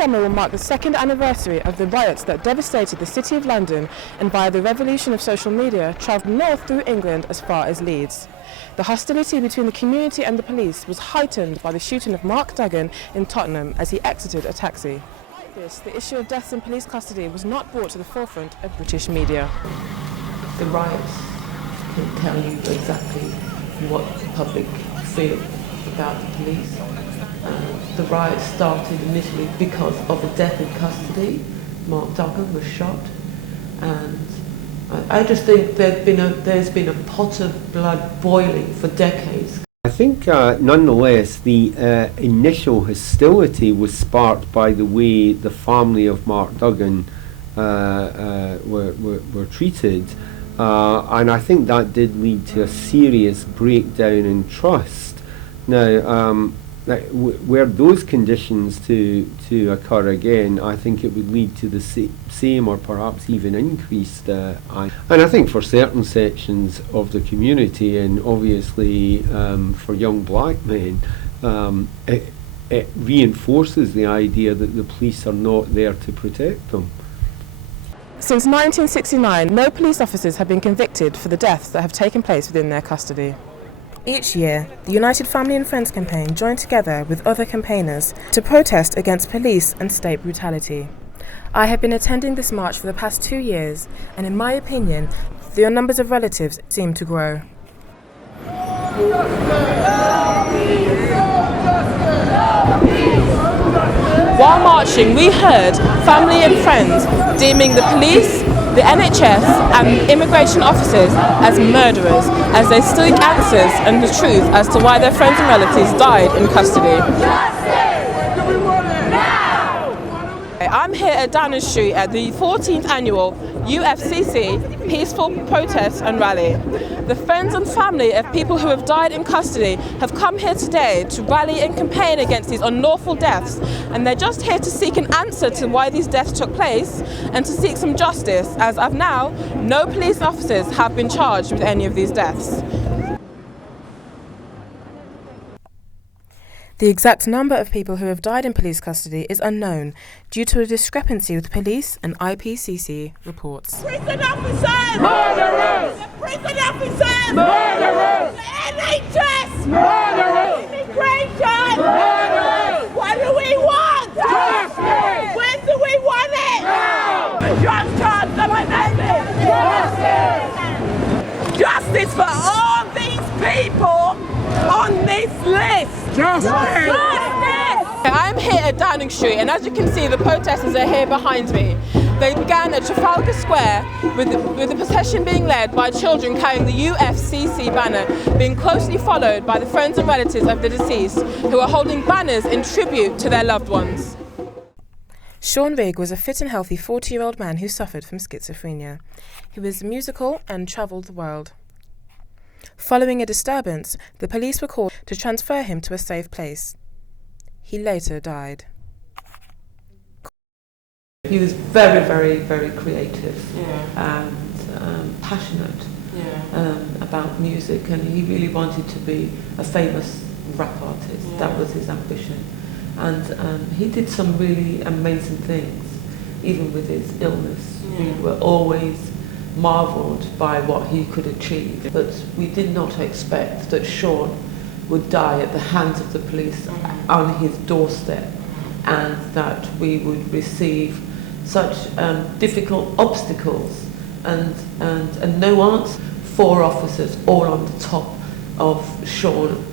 summer will mark the second anniversary of the riots that devastated the City of London and, via the revolution of social media, travelled north through England as far as Leeds. The hostility between the community and the police was heightened by the shooting of Mark Duggan in Tottenham as he exited a taxi. Like this, the issue of deaths in police custody was not brought to the forefront of British media. The riots can tell you exactly what the public feel about the police. The riots started initially because of a death in custody. Mark Duggan was shot, and I just think there's been a pot of blood boiling for decades. I think nonetheless the initial hostility was sparked by the way the family of Mark Duggan were treated, and I think that did lead to a serious breakdown in trust. Now, were those conditions to occur again, I think it would lead to the same or perhaps even increased and I think for certain sections of the community, and obviously for young black men, it reinforces the idea that the police are not there to protect them. Since 1969, no police officers have been convicted for the deaths that have taken place within their custody. Each year, the United Family and Friends campaign joined together with other campaigners to protest against police and state brutality. I have been attending this march for the past 2 years, and in my opinion, the numbers of relatives seem to grow. While marching, we heard family and friends deeming the police, the NHS and immigration officers as murderers, as they seek answers and the truth as to why their friends and relatives died in custody. I'm here at Downing Street at the 14th annual UFCC Peaceful Protest and Rally. The friends and family of people who have died in custody have come here today to rally and campaign against these unlawful deaths, and they're just here to seek an answer to why these deaths took place and to seek some justice, as of now, no police officers have been charged with any of these deaths. The exact number of people who have died in police custody is unknown due to a discrepancy with police and IPCC reports. Prison officers! Murderers! The prison officers! Murderers! The NHS! Murderers! Immigration! Murderers! What do we want? Justice! When do we want it? Now! The just cause of amendment! Justice! Justice for all these people on this list! Justice! I'm here at Downing Street, and as you can see, the protesters are here behind me. They began at Trafalgar Square with the procession being led by children carrying the UFCC banner, being closely followed by the friends and relatives of the deceased, who are holding banners in tribute to their loved ones. Sean Rigg was a fit and healthy 40-year-old man who suffered from schizophrenia. He was musical and travelled the world. Following a disturbance, the police were called to transfer him to a safe place. He later died. He was very, very, very creative and passionate about music, and he really wanted to be a famous rap artist. That was his ambition. And he did some really amazing things, even with his illness. We were always marvelled by what he could achieve, but we did not expect that Sean would die at the hands of the police on his doorstep, and that we would receive such difficult obstacles and no answer. 4 officers all on the top of Sean,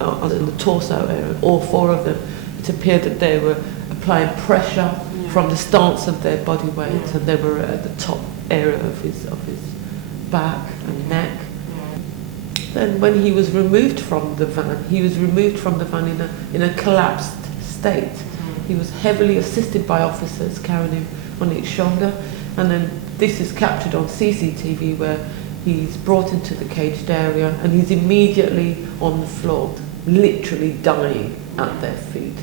in the torso area, all 4 of them. It appeared that they were applying pressure from the stance of their body weight, and they were at the top area of his back and neck. Then when he was removed from the van, in a collapsed state. He was heavily assisted by officers carrying him on each shoulder, and then this is captured on CCTV where he's brought into the caged area and he's immediately on the floor, literally dying at their feet,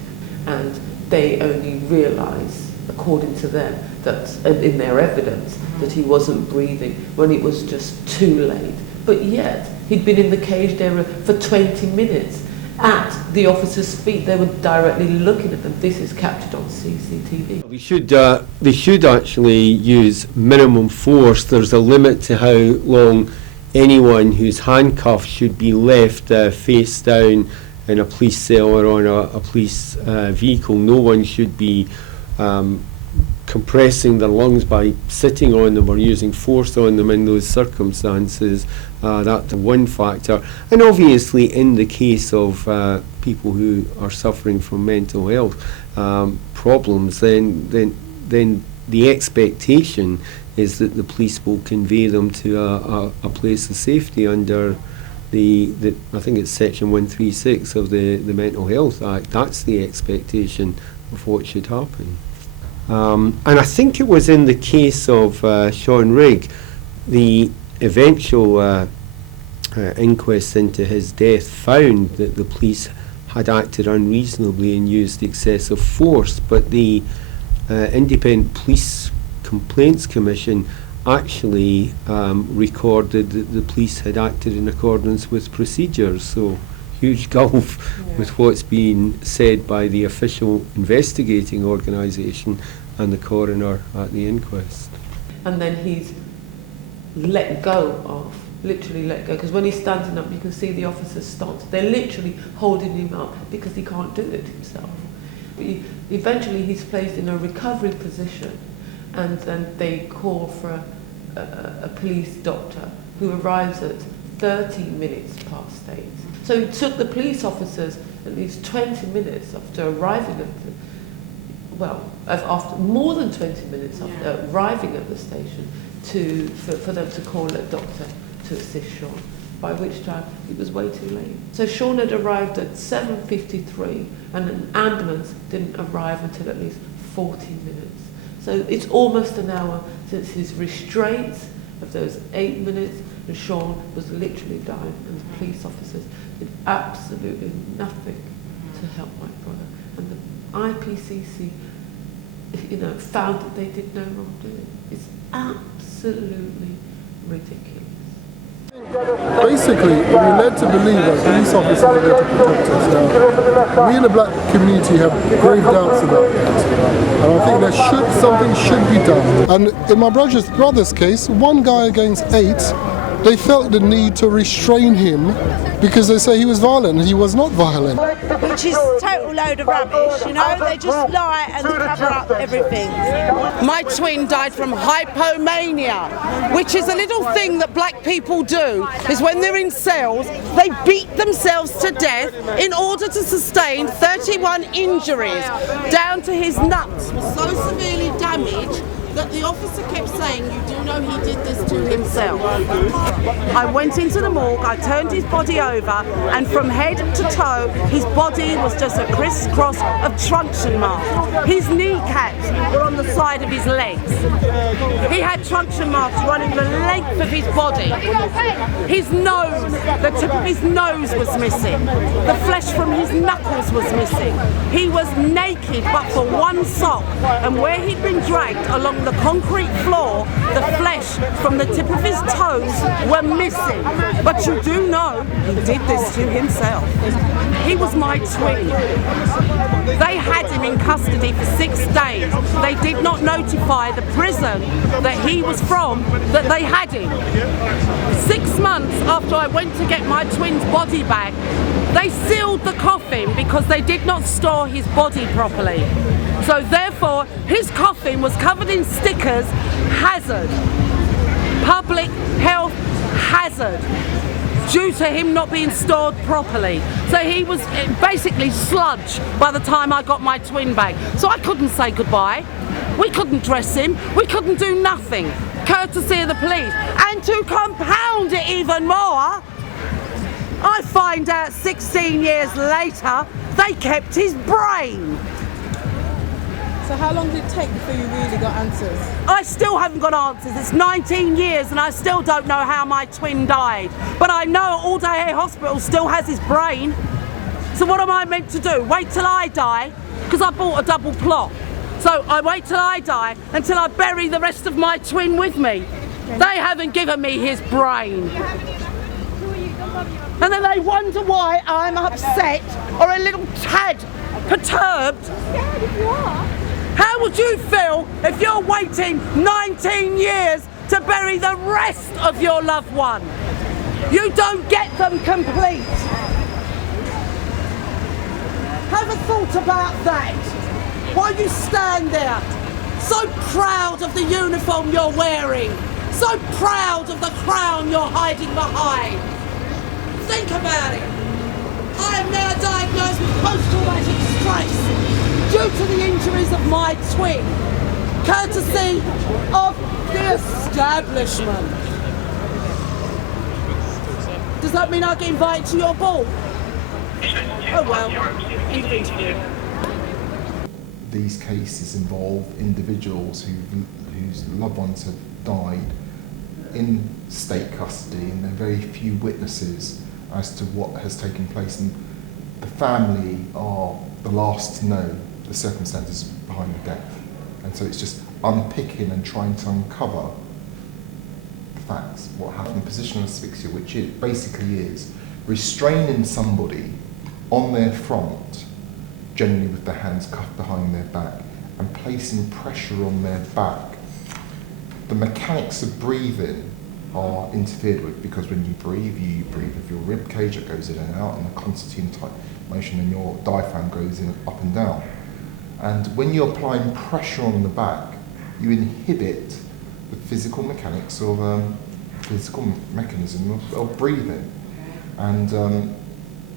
and they only realise, according to them, that in their evidence, that he wasn't breathing when it was just too late. But yet he'd been in the caged area for 20 minutes at the officer's feet. They were directly looking at them. This is captured on CCTV. They should actually use minimum force. There's a limit to how long anyone who's handcuffed should be left face down in a police cell or on a police vehicle. No one should be compressing their lungs by sitting on them or using force on them in those circumstances. That's one factor. And obviously in the case of people who are suffering from mental health problems, then the expectation is that the police will convey them to a place of safety under the I think it's section 136 of the Mental Health Act. That's the expectation of what should happen. And I think it was in the case of Sean Rigg, the eventual inquest into his death found that the police had acted unreasonably and used excessive force, but the Independent Police Complaints Commission actually recorded that the police had acted in accordance with procedures. So huge gulf with what's been said by the official investigating organisation and the coroner at the inquest. And then he's let go of, literally let go, because when he's standing up you can see the officers stopped. They're literally holding him up because he can't do it himself. Eventually he's placed in a recovery position, and then they call for a police doctor who arrives at 30 minutes past 8. So it took the police officers at least 20 minutes after arriving at after more than 20 minutes after arriving at the station for them to call a doctor to assist Sean, by which time it was way too late. So Sean had arrived at 7:53 and an ambulance didn't arrive until at least 40 minutes. So it's almost an hour since his restraints of those 8 minutes, and Sean was literally dying, and the police officers did absolutely nothing to help my brother. And the IPCC, found that they did no wrongdoing. It's absolutely ridiculous. Basically, we're led to believe that police officers are there to protect us. Now, we in the black community have grave doubts about that, and I think something should be done. And in my brother's case, one guy against 8, they felt the need to restrain him because they say he was violent, and he was not violent. Which is a total load of rubbish, they just lie and cover up everything. My twin died from hypomania, which is a little thing that black people do, is when they're in cells, they beat themselves to death in order to sustain 31 injuries, down to his nuts was so severely damaged that the officer kept saying, "You do know he did this to himself." I went into the morgue, I turned his body over, and from head to toe, his body was just a crisscross of truncheon marks. His kneecaps were on the side of his legs. He had truncheon marks running the length of his body. His nose, the tip of his nose was missing. The flesh from his knuckles was missing. He was naked but for one sock, and where he'd been dragged along the concrete floor, the flesh from the tip of his toes were missing. But you do know he did this to himself. He was my twin. They had him in custody for 6 days. They did not notify the prison that he was from that they had him. 6 months after I went to get my twin's body back, they sealed the coffin because they did not store his body properly. So therefore, his coffin was covered in stickers, hazard, public health hazard, due to him not being stored properly. So he was basically sludge by the time I got my twin back. So I couldn't say goodbye. We couldn't dress him. We couldn't do nothing, courtesy of the police. And to compound it even more, I find out 16 years later, they kept his brain. So how long did it take before you really got answers? I still haven't got answers. It's 19 years and I still don't know how my twin died. But I know All Day Air Hospital still has his brain. So what am I meant to do? Wait till I die? Because I bought a double plot. So I wait till I die until I bury the rest of my twin with me. They haven't given me his brain. And then they wonder why I'm upset or a little tad perturbed. Scared if you are. How would you feel if you're waiting 19 years to bury the rest of your loved one? You don't get them complete. Have a thought about that while you stand there, so proud of the uniform you're wearing, so proud of the crown you're hiding behind. Think about it. I am now diagnosed with post-traumatic stress due to the injuries of my twin, courtesy of the establishment. Does that mean I get invited to your ball? Oh well, end of interview. These cases involve individuals whose loved ones have died in state custody, and there are very few witnesses as to what has taken place, and the family are the last to know the circumstances behind the death. And so it's just unpicking and trying to uncover the facts, what happened. Positional asphyxia, which it basically is restraining somebody on their front, generally with their hands cuffed behind their back, and placing pressure on their back. The mechanics of breathing are interfered with, because when you breathe with your rib cage, it goes in and out in a concertina type motion, and your diaphragm goes in up and down. And when you're applying pressure on the back, you inhibit the physical mechanics of physical mechanism of breathing, and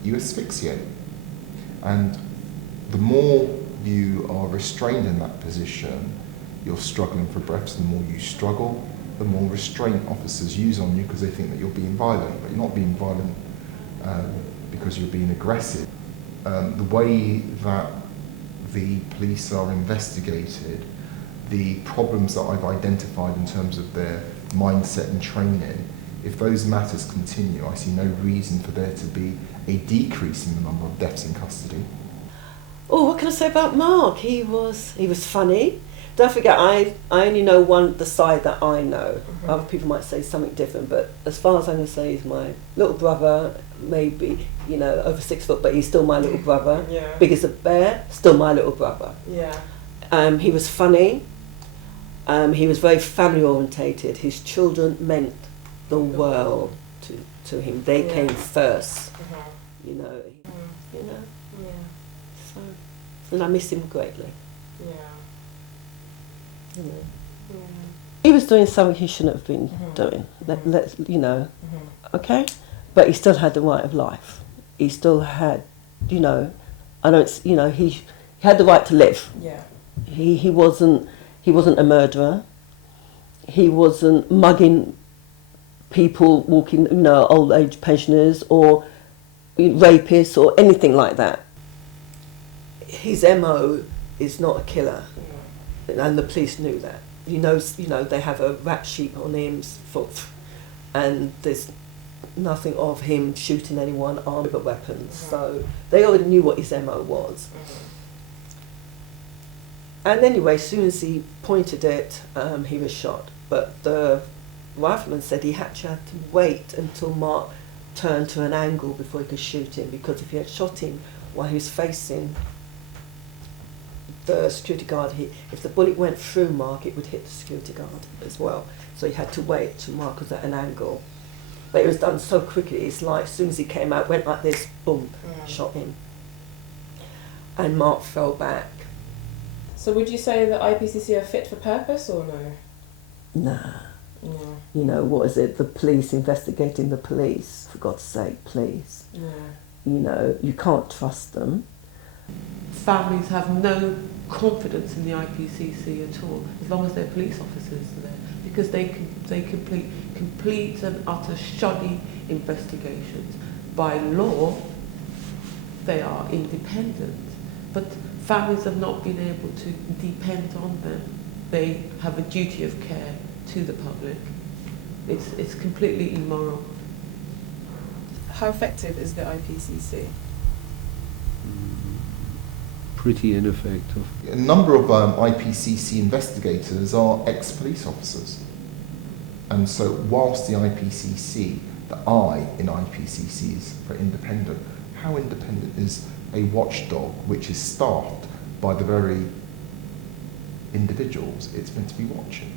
you asphyxiate. And the more you are restrained in that position, you're struggling for breath. So the more you struggle, the more restraint officers use on you, because they think that you're being violent, but you're not being violent because you're being aggressive. The way that the police are investigated, the problems that I've identified in terms of their mindset and training, if those matters continue, I see no reason for there to be a decrease in the number of deaths in custody. Oh, what can I say about Mark? He was funny. Don't forget, I only know the side that I know. Mm-hmm. Other people might say something different, but as far as I'm going to say, he's my little brother, maybe, over 6 foot, but he's still my little brother. Yeah. Big as a bear, still my little brother. Yeah. He was funny. He was very family orientated. His children meant the world to him. They came first. Mm-hmm. Yeah. So, and I miss him greatly. Yeah. He was doing something he shouldn't have been doing. Let's okay? But he still had the right of life. He still had, he had the right to live. Yeah. He wasn't a murderer. He wasn't mugging people walking, old age pensioners or rapists or anything like that. His MO is not a killer, and the police knew that. They have a rap sheet on him, and there's nothing of him shooting anyone armed with weapons. So they already knew what his MO was. And anyway, as soon as he pointed it, he was shot. But the rifleman said he had to wait until Mark turned to an angle before he could shoot him, because if he had shot him while he was facing the security guard, if the bullet went through Mark, it would hit the security guard as well. So he had to wait till Mark was at an angle. But it was done so quickly, it's like as soon as he came out, went like this, boom, shot him. And Mark fell back. So would you say that IPCC are fit for purpose or no? Nah. No. What is it? The police investigating the police, for God's sake, please. Yeah. You can't trust them. Families have no confidence in the IPCC at all, as long as they're police officers there, because they complete and utter shoddy investigations. By law, they are independent, but families have not been able to depend on them. They have a duty of care to the public. It's completely immoral. How effective is the IPCC? Pretty ineffective. A number of IPCC investigators are ex-police officers. And so whilst the IPCC The I in IPCC is for independent. How independent is a watchdog which is staffed by the very individuals it's meant to be watching?